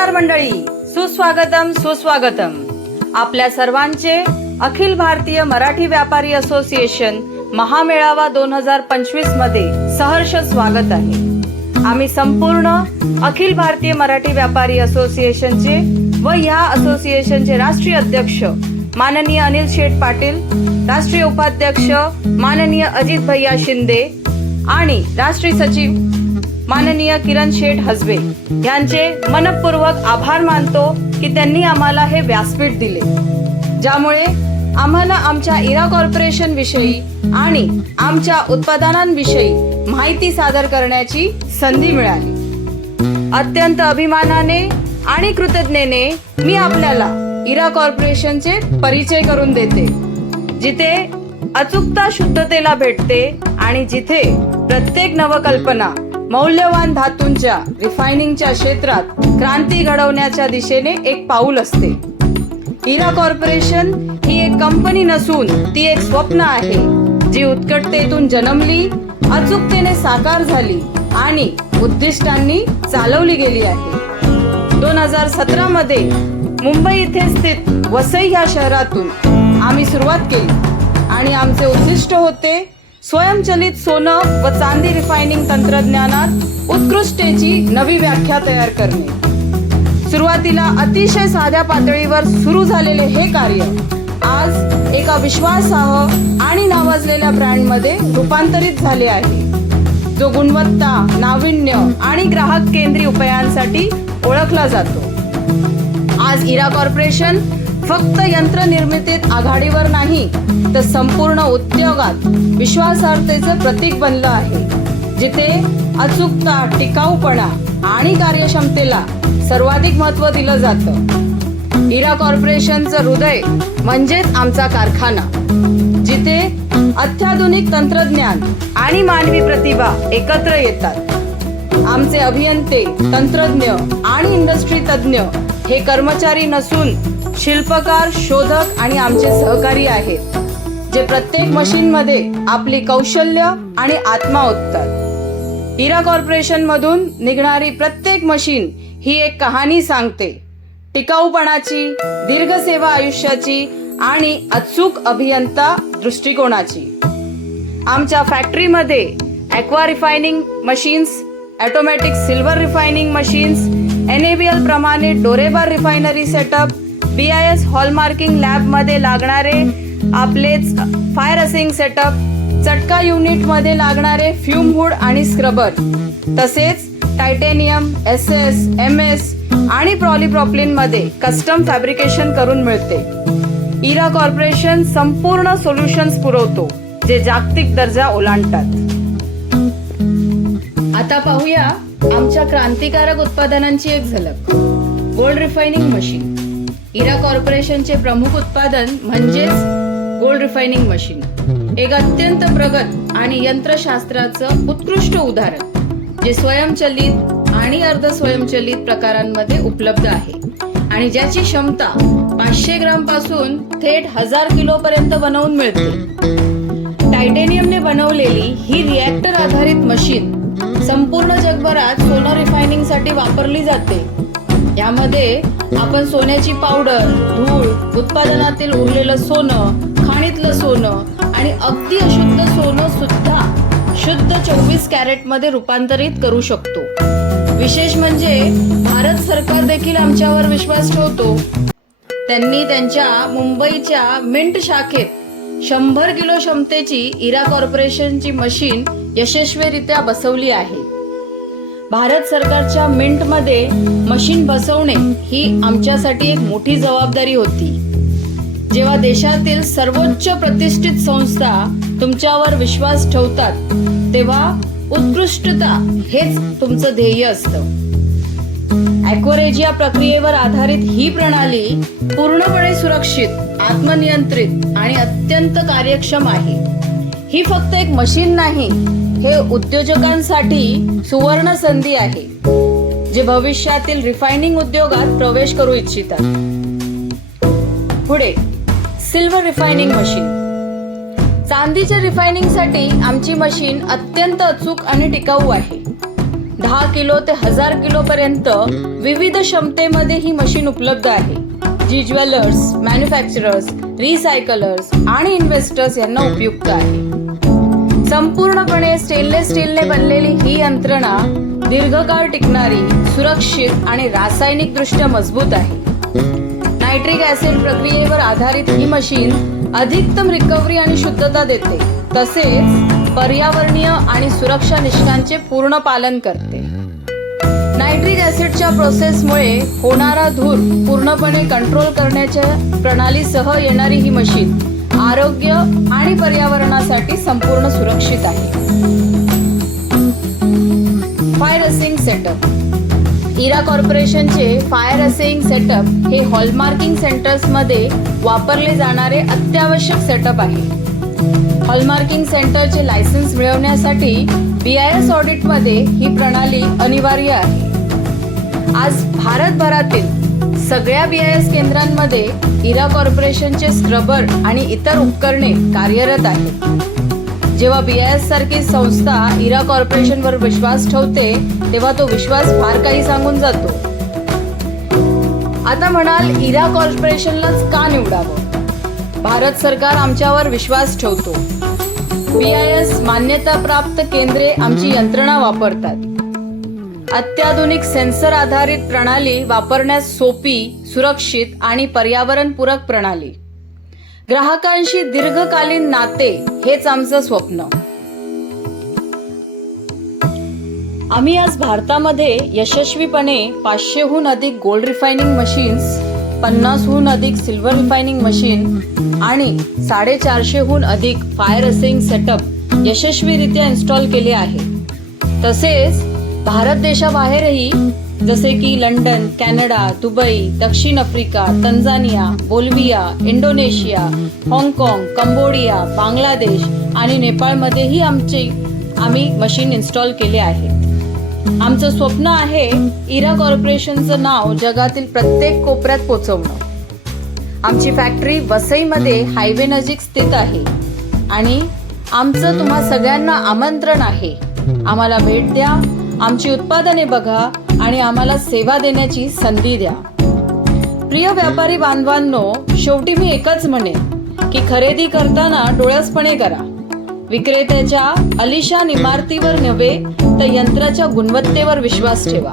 नमस्कार मंडळी, सुस्वागतम सुस्वागतम. आपल्या सर्वांचे अखिल भारतीय मराठी व्यापारी असोसिएशन महामेळावा 2025 मध्ये सहर्ष स्वागत आहे. आम्ही संपूर्ण अखिल भारतीय मराठी व्यापारी असोसिएशनचे व या असोसिएशनचे राष्ट्रीय अध्यक्ष माननीय अनिल शेठ पाटील, राष्ट्रीय उपाध्यक्ष माननीय अजित भैया शिंदे आणि राष्ट्रीय सचिव माननीय किरण शेठ हसबे यांचे मनपूर्वक आभार मानतो की त्यांनी आम्हाला हे व्यासपीठ दिले, ज्यामुळे आम्हाला आमच्या इरा कॉर्पोरेशन विषयी आणि आमच्या उत्पादनांविषयी माहिती सादर करण्याची संधी मिळाली. अत्यंत अभिमानाने आणि कृतज्ञतेने मी आपल्याला इरा कॉर्पोरेशनचे परिचय करून देते, जिथे अचूकता शुद्धतेला भेटते आणि जिथे प्रत्येक नवकल्पना मौल्यवान धातूंच्या रिफायनिंगच्या क्षेत्रात क्रांती घडवण्याच्या दिशेने एक पाऊल असते. इरा कॉर्पोरेशन ही एक कंपनी नसून ती एक स्वप्न आहे, जी उत्कटतेतून जन्मली, अचूकतेने साकार झाली आणि उद्दिष्टांनी चालवली गेली आहे. 2017 मध्ये मुंबई येथे स्थित वसई या शहरातून आम्ही सुरुवात केली आणि आमचे उद्दिष्ट होते स्वयंचलित सोनं व चांदी रिफायनिंग तंत्रज्ञानात उत्कृष्टतेची नवी व्याख्या तयार करणे. सुरुवातीला अतिशय साध्या पातळीवर सुरू झालेले हे कार्य आज एका विश्वासार्ह आणि नावाजलेल्या ब्रँडमध्ये रूपांतरित झाले आहे, जो गुणवत्ता, नाविन्य आणि ग्राहक केंद्रीय उपायांसाठी ओळखला जातो. आज इरा कॉर्पोरेशन फक्त यंत्र निर्मितीत आघाडीवर नाही, तर संपूर्ण उद्योगात विश्वासार्हतेचे प्रतीक बनलं आहे, जिथे अचूकता, टिकाऊपणा आणि कार्यक्षमतेला सर्वाधिक महत्त्व दिलं जातं. इरा कॉर्पोरेशनचं हृदय म्हणजेच आमचा कारखाना, जिथे अत्याधुनिक तंत्रज्ञान आणि मानवी प्रतिभा एकत्र येतात. आमचे अभियंते, तंत्रज्ञ आणि इंडस्ट्री तज्ञ हे कर्मचारी नसून शिल्पकार, शोधक आणि आमचे सहकारी आहेत, जे प्रत्येक मशीन मध्ये आपली कौशल्य आणि आत्मा ओततात. इरा कॉर्पोरेशन मधून निघणारी प्रत्येक मशीन ही एक कहाणी सांगते, टिकाऊपणाची, दीर्घ सेवा आयुष्याची आणि अचूक अभियंता दृष्टिकोनाची. आमच्या फॅक्टरीमध्ये aqua refining machines, automatic silver refining machines, NABL प्रमाणे dore bar refinery setup, BIS hallmarking lab मध्ये लागणारे आपलेच फायर असिंग सेटअप, चटका युनिट मध्ये लागणारे फ्यूम हुड आणि स्क्रबर, तसेच टायटेनियम, SS, MS आणि पॉलीप्रॉपिलिन मध्ये कस्टम फॅब्रिकेशन करून मिळते. इरा कॉर्पोरेशन संपूर्ण सोल्युशन्स पुरवतो, जे जागतिक दर्जा ओलांडतात. आता पाहूया आमच्या क्रांतिकारक उत्पादनांची एक झलक. Gold refining machine. इरा कॉर्पोरेशनचे प्रमुख उत्पादन म्हणजेच गोल्ड रिफायनिंग मशीन, एक अत्यंत प्रगत आणि यंत्रशास्त्राचं उत्कृष्ट उदाहरण, जे स्वयंचलित आणि अर्ध स्वयंचलित प्रकारांमध्ये उपलब्ध आहे आणि ज्याची क्षमता 500 ग्राम पासून थेट 1000 किलो पर्यंत बनवून मिळते. टायटेनियमने बनवलेली ही रिएक्टर आधारित मशीन संपूर्ण जगभरात सोनं रिफायनिंग साठी वापरली जाते. यामध्ये आपण सोन्याची पावडर, धूळ, उत्पादनातील उरलेलं सोनं, खाणीतलं सोनं आणि अगदी अशुद्ध सोनं सुद्धा शुद्ध 24 कॅरेट मध्ये रूपांतरित करू शकतो. विशेष म्हणजे भारत सरकार देखील आमच्यावर विश्वास ठेवतो. त्यांनी त्यांच्या मुंबईच्या मिंट शाखेत 100 किलो क्षमतेची इरा कॉर्पोरेशनची मशीन यशस्वीरित्या बसवली आहे. भारत सरकारच्या मिंट मध्ये मशीन बसवणे ही आमच्यासाठी एक मोठी जबाबदारी होती. जेव्हा देशातील सर्वोच्च प्रतिष्ठित संस्था तुमच्यावर विश्वास ठेवतात, तेव्हा उत्कृष्टता हेच तुमचं ध्येय असतं. ॲक्वरेजिया प्रक्रियेवर आधारित ही प्रणाली पूर्णपणे सुरक्षित, आत्मनियंत्रित आणि अत्यंत कार्यक्षम आहे. ही फक्त एक मशीन नाही, हे उद्योजकांसाठी सुवर्ण संधी आहे, जे भविष्यातील रिफायनिंग उद्योगात प्रवेश करू इच्छितात. पुढे सिल्वर रिफायनिंग मशीन. चांदीच्या रिफायनिंगसाठी आमची मशीन अत्यंत अचूक आणि टिकाऊ आहे. 10 किलो ते 1000 किलो पर्यंत विविध क्षमतेमध्ये ही मशीन उपलब्ध आहे, जी ज्वेलर्स, मॅन्युफॅक्चरर्स, रिसायकलर्स आणि इन्व्हेस्टर्स यांना उपयुक्त आहे. संपूर्णपणे स्टेनलेस स्टीलने बनलेली ही यंत्रणा दीर्घकाळ टिकणारी, सुरक्षित आणि रासायनिक दृष्ट्या मजबूत आहे. नायट्रिक ऍसिड प्रक्रियेवर आधारित ही मशीन अधिकतम रिकव्हरी आणि शुद्धता देते, तसेच पर्यावरणीय आणि सुरक्षा निकषांचे पूर्ण पालन करते. नायट्रिक ऍसिडच्या प्रोसेसमुळे होणारा धूर पूर्णपणे कंट्रोल करण्याच्या प्रणालीसह येणारी ही मशीन आरोग्य आणि पर्यावरणासाठी संपूर्ण सुरक्षित आहे. Fire असेइंग setup. इरा कॉर्पोरेशनचे फायर असेइंग सेटअप हे हॉलमार्किंग सेंटर्स मध्ये वापरले जाणारे अत्यावश्यक सेटअप आहे. हॉलमार्किंग सेंटरचे लायसन्स मिळवण्यासाठी BIS ऑडिट मध्ये ही प्रणाली अनिवार्य आहे. आज भारतभरातील सगळ्या BIS केंद्रांमध्ये इरा कॉर्पोरेशनचे स्क्रबर आणि इतर उपकरणे कार्यरत आहेत. जेव्हा BIS सारखी संस्था इरा कॉर्पोरेशनवर विश्वास ठेवते, तेव्हा तो विश्वास फार काही सांगून जातो. आता म्हणाल, इरा कॉर्पोरेशनलाच का निवडावं? भारत सरकार आमच्यावर विश्वास ठेवतो. BIS मान्यताप्राप्त केंद्रे आमची यंत्रणा वापरतात. अत्याधुनिक सेन्सर आधारित प्रणाली वापरण्यास सोपी, सुरक्षित आणि पर्यावरणपूरक प्रणाली. ग्राहकांशी दीर्घकालीन नाते हेच आमचं स्वप्न. आम्ही आज भारतामध्ये यशस्वीपणे 500हून अधिक गोल्ड रिफायनिंग मशीन्स, 50हून अधिक सिल्वर रिफायनिंग मशीन आणि 450हून अधिक फायर असेइंग सेटअप यशस्वीरित्या इन्स्टॉल केले आहे. तसेच भारत देशाबाहेरही जसे की लंडन, कॅनडा, दुबई, दक्षिण आफ्रिका, तंझानिया, बोल्व्हिया, इंडोनेशिया, हाँगकाँग, कंबोडिया, बांगलादेश आणि नेपाळमध्येही आम्ही मशीन इन्स्टॉल केले आहेत. आमचं स्वप्न आहे इरा कॉर्पोरेशनचं नाव जगातील प्रत्येक कोपऱ्यात पोहोचवणं. आमची फॅक्टरी वसईमध्ये हायवे नजीक स्थित आहे आणि आमचं तुम्हा सगळ्यांना आमंत्रण आहे. आम्हाला भेट द्या, आमची उत्पादने बघा आणि आम्हाला सेवा देण्याची संधी द्या. प्रिय व्यापारी बांधवांनो, शेवटी मी एकच म्हणेन की खरेदी करताना डोळसपणे करा. विक्रेत्याच्या आलिशान इमारतीवर नव्हे तर यंत्राच्या गुणवत्तेवर विश्वास ठेवा.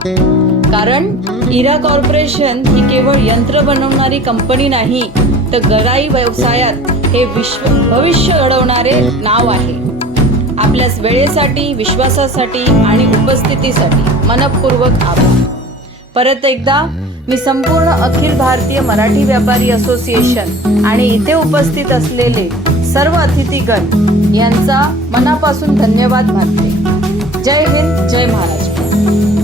कारण इरा कॉर्पोरेशन ही केवळ यंत्र बनवणारी कंपनी नाही, तर गराई व्यवसायात हे भविष्य घडवणारे नाव आहे. आपल्या वेळेसाठी, विश्वासासाठी आणि उपस्थितीसाठी मनपूर्वक आभार. परत एकदा मी संपूर्ण अखिल भारतीय मराठी व्यापारी असोसिएशन आणि इथे उपस्थित असलेले सर्व अतिथीगण यांचा मनापासून धन्यवाद मानते. जय हिंद, जय महाराष्ट्र.